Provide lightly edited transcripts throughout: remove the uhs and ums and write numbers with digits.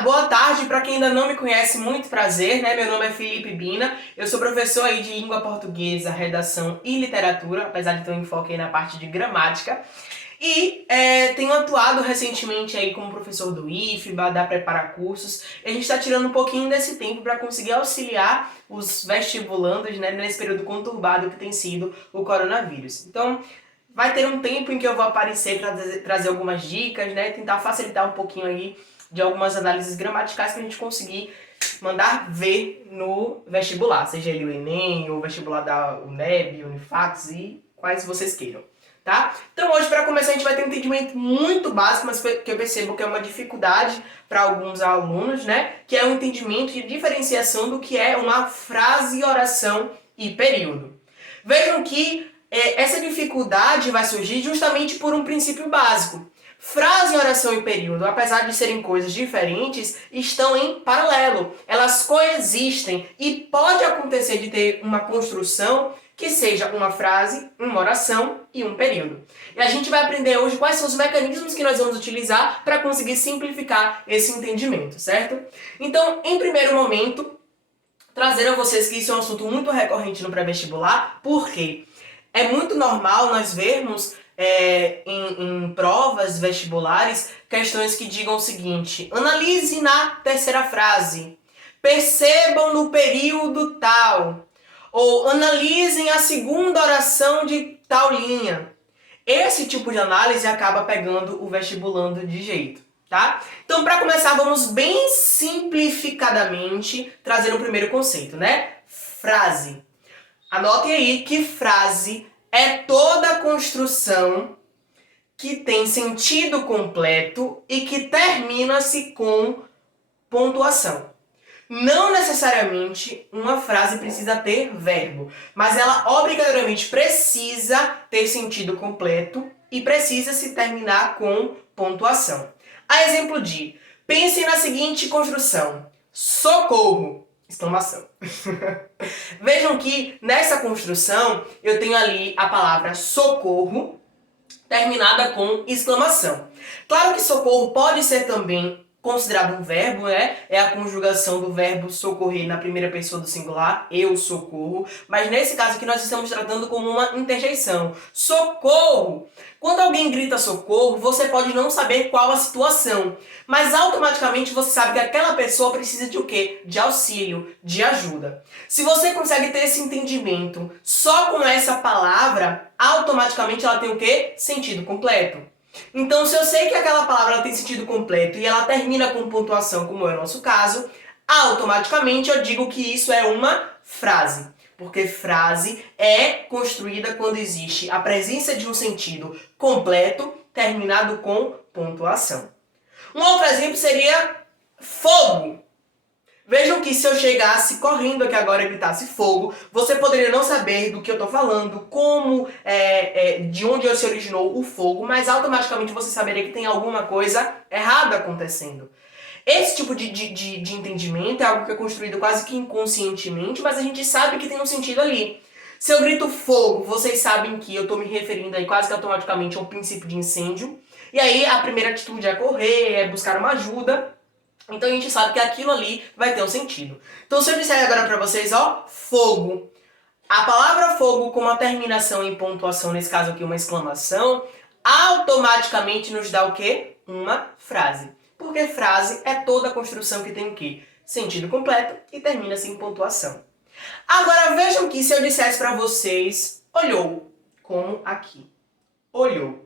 boa tarde. Para quem ainda não me conhece, muito prazer, né? Meu nome é Felipe Bina, eu sou professor aí de língua portuguesa, redação e literatura, apesar de ter um enfoque aí na parte de gramática. E tenho atuado recentemente aí como professor do IFBA, da Prepara Cursos, e a gente está tirando um pouquinho desse tempo para conseguir auxiliar os vestibulandos, né, nesse período conturbado que tem sido o coronavírus. Então, vai ter um tempo em que eu vou aparecer para trazer algumas dicas, né, tentar facilitar um pouquinho aí de algumas análises gramaticais que a gente conseguir mandar ver no vestibular, seja ele o Enem, ou o vestibular da UNEB, Unifax e quais vocês queiram. Tá? Então hoje, para começar, a gente vai ter um entendimento muito básico, mas que eu percebo que é uma dificuldade para alguns alunos, né? Que é o entendimento e diferenciação do que é uma frase, oração e período. Vejam que essa dificuldade vai surgir justamente por um princípio básico. Frase, oração e período, apesar de serem coisas diferentes, estão em paralelo. Elas coexistem e pode acontecer de ter uma construção que seja uma frase, uma oração e um período. E a gente vai aprender hoje quais são os mecanismos que nós vamos utilizar para conseguir simplificar esse entendimento, certo? Então, em primeiro momento, trazer a vocês que isso é um assunto muito recorrente no pré-vestibular, porque é muito normal nós vermos em provas vestibulares questões que digam o seguinte: analise na terceira frase, percebam no período tal, ou analisem a segunda oração de tal linha. Esse tipo de análise acaba pegando o vestibulando de jeito, tá? Então, para começar, vamos bem simplificadamente trazer o primeiro conceito, né? Frase. Anotem aí que frase é toda construção que tem sentido completo e que termina-se com pontuação. Não necessariamente uma frase precisa ter verbo, mas ela obrigatoriamente precisa ter sentido completo e precisa se terminar com pontuação. A exemplo de, pense na seguinte construção: socorro! Exclamação. Vejam que nessa construção eu tenho ali a palavra socorro terminada com exclamação. Claro que socorro pode ser também considerado um verbo, né? É a conjugação do verbo socorrer na primeira pessoa do singular, eu socorro, mas nesse caso aqui nós estamos tratando como uma interjeição. Socorro! Quando alguém grita socorro, você pode não saber qual a situação, mas automaticamente você sabe que aquela pessoa precisa de o quê? De auxílio, de ajuda. Se você consegue ter esse entendimento só com essa palavra, automaticamente ela tem o quê? Sentido completo. Então, se eu sei que aquela palavra tem sentido completo e ela termina com pontuação, como é o nosso caso, automaticamente eu digo que isso é uma frase. Porque frase é construída quando existe a presença de um sentido completo terminado com pontuação. Um outro exemplo seria fogo. Vejam que se eu chegasse correndo aqui agora e gritasse fogo, você poderia não saber do que eu estou falando, como, de onde se originou o fogo, mas automaticamente você saberia que tem alguma coisa errada acontecendo. Esse tipo de entendimento é algo que é construído quase que inconscientemente, mas a gente sabe que tem um sentido ali. Se eu grito fogo, vocês sabem que eu estou me referindo aí quase que automaticamente a um princípio de incêndio, e aí a primeira atitude é correr, é buscar uma ajuda. Então a gente sabe que aquilo ali vai ter um sentido. Então se eu disser agora pra vocês, ó, fogo. A palavra fogo com uma terminação em pontuação, nesse caso aqui uma exclamação, automaticamente nos dá o quê? Uma frase. Porque frase é toda a construção que tem o quê? Sentido completo e termina-se em pontuação. Agora vejam que se eu dissesse pra vocês, olhou, como aqui. Olhou.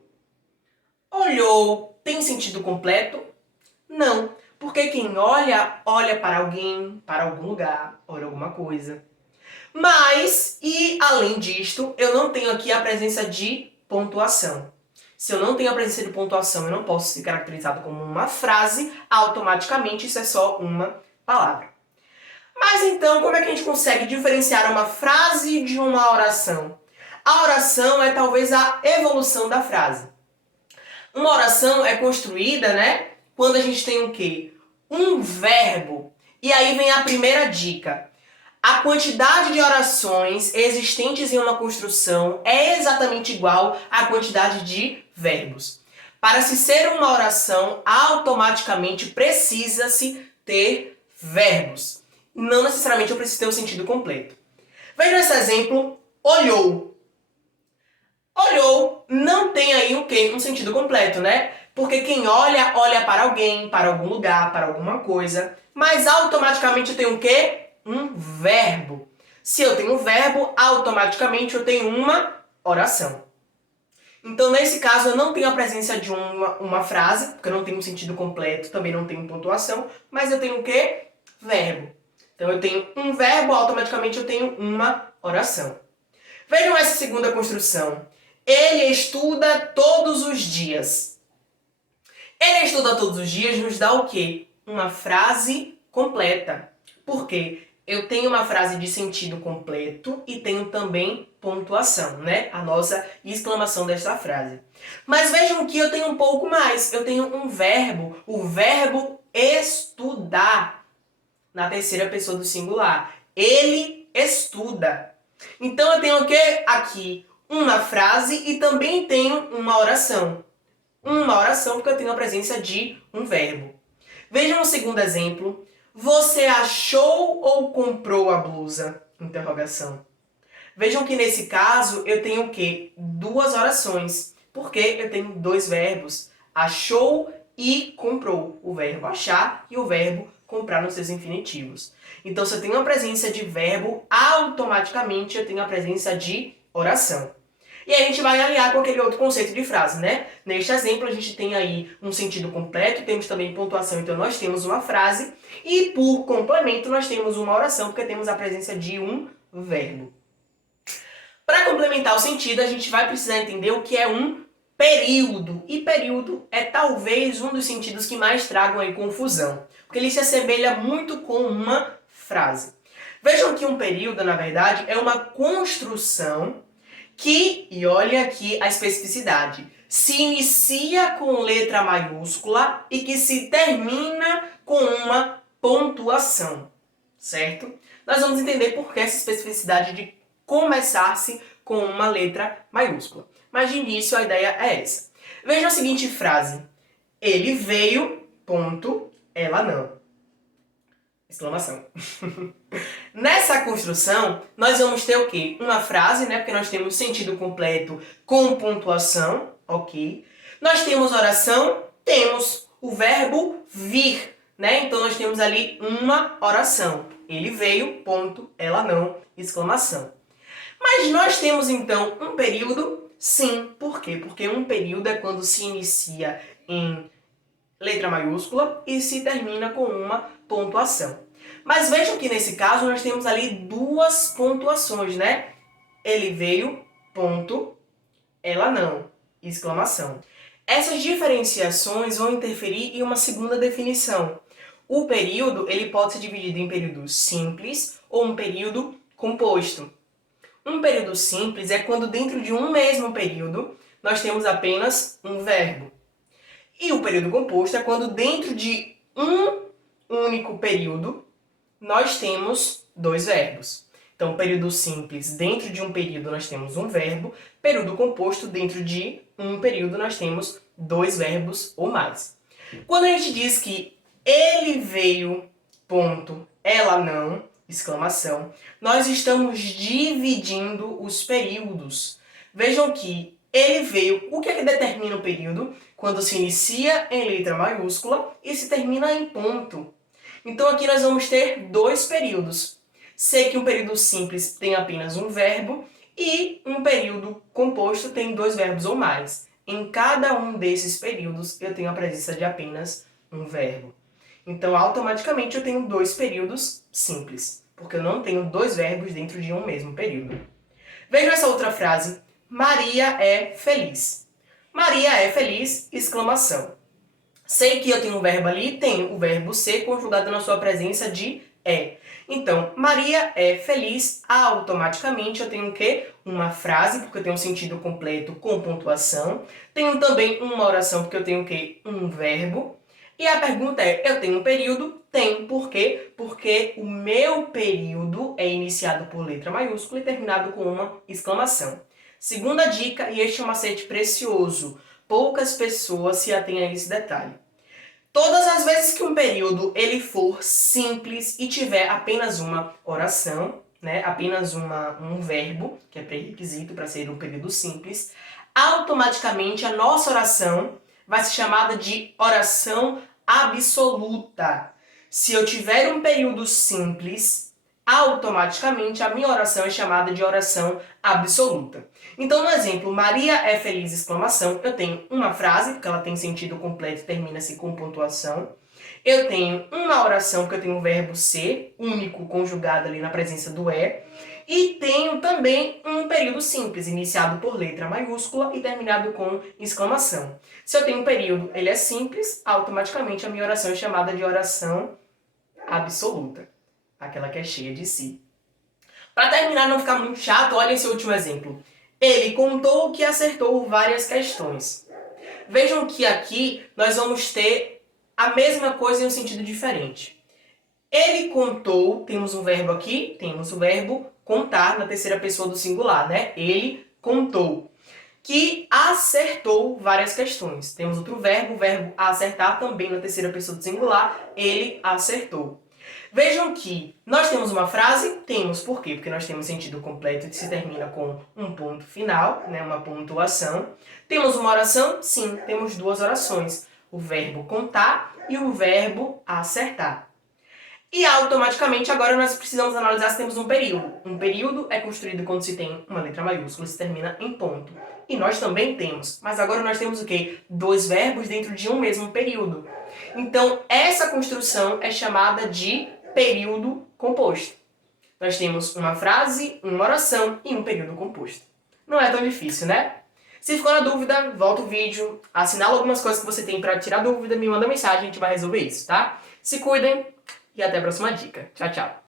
Olhou tem sentido completo? Não. Porque quem olha, olha para alguém, para algum lugar, olha alguma coisa. Mas, e além disto, eu não tenho aqui a presença de pontuação. Se eu não tenho a presença de pontuação, eu não posso ser caracterizado como uma frase, automaticamente isso é só uma palavra. Mas então, como é que a gente consegue diferenciar uma frase de uma oração? A oração é talvez a evolução da frase. Uma oração é construída, né? Quando a gente tem o quê? Um verbo. E aí vem a primeira dica. A quantidade de orações existentes em uma construção é exatamente igual à quantidade de verbos. Para se ser uma oração, automaticamente precisa-se ter verbos. Não necessariamente eu preciso ter o sentido completo. Veja esse exemplo, olhou. Olhou não tem aí o quê? Um sentido completo, né? Porque quem olha, olha para alguém, para algum lugar, para alguma coisa. Mas automaticamente eu tenho o quê? Um verbo. Se eu tenho um verbo, automaticamente eu tenho uma oração. Então, nesse caso, eu não tenho a presença de uma frase, porque eu não tenho um sentido completo, também não tenho pontuação, mas eu tenho o quê? Verbo. Então, eu tenho um verbo, automaticamente eu tenho uma oração. Vejam essa segunda construção. Ele estuda todos os dias. Ele estuda todos os dias nos dá o quê? Uma frase completa. Por quê? Eu tenho uma frase de sentido completo e tenho também pontuação, né? A nossa exclamação desta frase. Mas vejam que eu tenho um pouco mais. Eu tenho um verbo, o verbo estudar, na terceira pessoa do singular. Ele estuda. Então eu tenho o quê? Aqui uma frase e também tenho uma oração. Uma oração porque eu tenho a presença de um verbo. Vejam o segundo exemplo. Você achou ou comprou a blusa? Interrogação. Vejam que nesse caso eu tenho o quê? Duas orações. Porque eu tenho dois verbos. Achou e comprou. O verbo achar e o verbo comprar nos seus infinitivos. Então, se eu tenho a presença de verbo, automaticamente eu tenho a presença de oração. E aí a gente vai aliar com aquele outro conceito de frase, né? Neste exemplo, a gente tem aí um sentido completo, temos também pontuação, então nós temos uma frase. E por complemento, nós temos uma oração, porque temos a presença de um verbo. Para complementar o sentido, a gente vai precisar entender o que é um período. E período é talvez um dos sentidos que mais tragam aí confusão, porque ele se assemelha muito com uma frase. Vejam que um período, na verdade, é uma construção que, e olha aqui a especificidade, se inicia com letra maiúscula e que se termina com uma pontuação, certo? Nós vamos entender por que essa especificidade de começar-se com uma letra maiúscula. Mas de início a ideia é essa. Veja a seguinte frase. Ele veio, ponto, ela não. Exclamação. Nessa construção, nós vamos ter o quê? Uma frase, né? Porque nós temos sentido completo com pontuação, ok? Nós temos oração, temos o verbo vir, né? Então nós temos ali uma oração. Ele veio, ponto, ela não, exclamação. Mas nós temos então um período? Sim. Por quê? Porque um período é quando se inicia em letra maiúscula e se termina com uma pontuação. Mas vejam que nesse caso nós temos ali duas pontuações, né? Ele veio, ponto, ela não, exclamação. Essas diferenciações vão interferir em uma segunda definição. O período ele pode ser dividido em período simples ou um período composto. Um período simples é quando dentro de um mesmo período nós temos apenas um verbo. E o período composto é quando dentro de um único período nós temos dois verbos. Então, período simples, dentro de um período nós temos um verbo. Período composto, dentro de um período nós temos dois verbos ou mais. Quando a gente diz que ele veio, ponto, ela não, exclamação, nós estamos dividindo os períodos. Vejam que ele veio, o que é que determina o período? Quando se inicia em letra maiúscula e se termina em ponto. Então aqui nós vamos ter dois períodos. Sei que um período simples tem apenas um verbo e um período composto tem dois verbos ou mais. Em cada um desses períodos eu tenho a presença de apenas um verbo. Então automaticamente eu tenho dois períodos simples, porque eu não tenho dois verbos dentro de um mesmo período. Vejam essa outra frase. Maria é feliz. Maria é feliz, exclamação. Sei que eu tenho um verbo ali, tenho o verbo ser conjugado na sua presença de é. Então, Maria é feliz, automaticamente eu tenho o quê? Uma frase, porque eu tenho um sentido completo com pontuação. Tenho também uma oração, porque eu tenho o quê? Um verbo. E a pergunta é, eu tenho um período? Tenho. Por quê? Porque o meu período é iniciado por letra maiúscula e terminado com uma exclamação. Segunda dica, e este é um macete precioso. poucas pessoas se atêm a esse detalhe. Todas as vezes que um período ele for simples e tiver apenas uma oração, né, apenas um verbo, que é pré-requisito para ser um período simples, automaticamente a nossa oração vai ser chamada de oração absoluta. Se eu tiver um período simples, automaticamente a minha oração é chamada de oração absoluta. Então, no exemplo, Maria é feliz, exclamação, eu tenho uma frase, porque ela tem sentido completo e termina-se com pontuação. Eu tenho uma oração, porque eu tenho o verbo ser, único, conjugado ali na presença do é. E tenho também um período simples, iniciado por letra maiúscula e terminado com exclamação. Se eu tenho um período, ele é simples, automaticamente a minha oração é chamada de oração absoluta. Aquela que é cheia de si. Para terminar, não ficar muito chato, olha esse último exemplo. Ele contou que acertou várias questões. Vejam que aqui nós vamos ter a mesma coisa em um sentido diferente. Ele contou, temos um verbo aqui, temos o verbo contar na terceira pessoa do singular, né? Ele contou que acertou várias questões. Temos outro verbo, o verbo acertar também na terceira pessoa do singular, ele acertou. Vejam que nós temos uma frase, temos por quê? Porque nós temos sentido completo que se termina com um ponto final, né, uma pontuação. Temos uma oração? Sim, temos duas orações. O verbo contar e o verbo acertar. E automaticamente agora nós precisamos analisar se temos um período. Um período é construído quando se tem uma letra maiúscula e se termina em ponto. E nós também temos. Mas agora nós temos o quê? Dois verbos dentro de um mesmo período. Então essa construção é chamada de período composto. Nós temos uma frase, uma oração e um período composto. Não é tão difícil, né? Se ficou na dúvida, volta o vídeo, assinala algumas coisas que você tem para tirar dúvida, me manda mensagem, a gente vai resolver isso, tá? Se cuidem! E até a próxima dica. Tchau, tchau!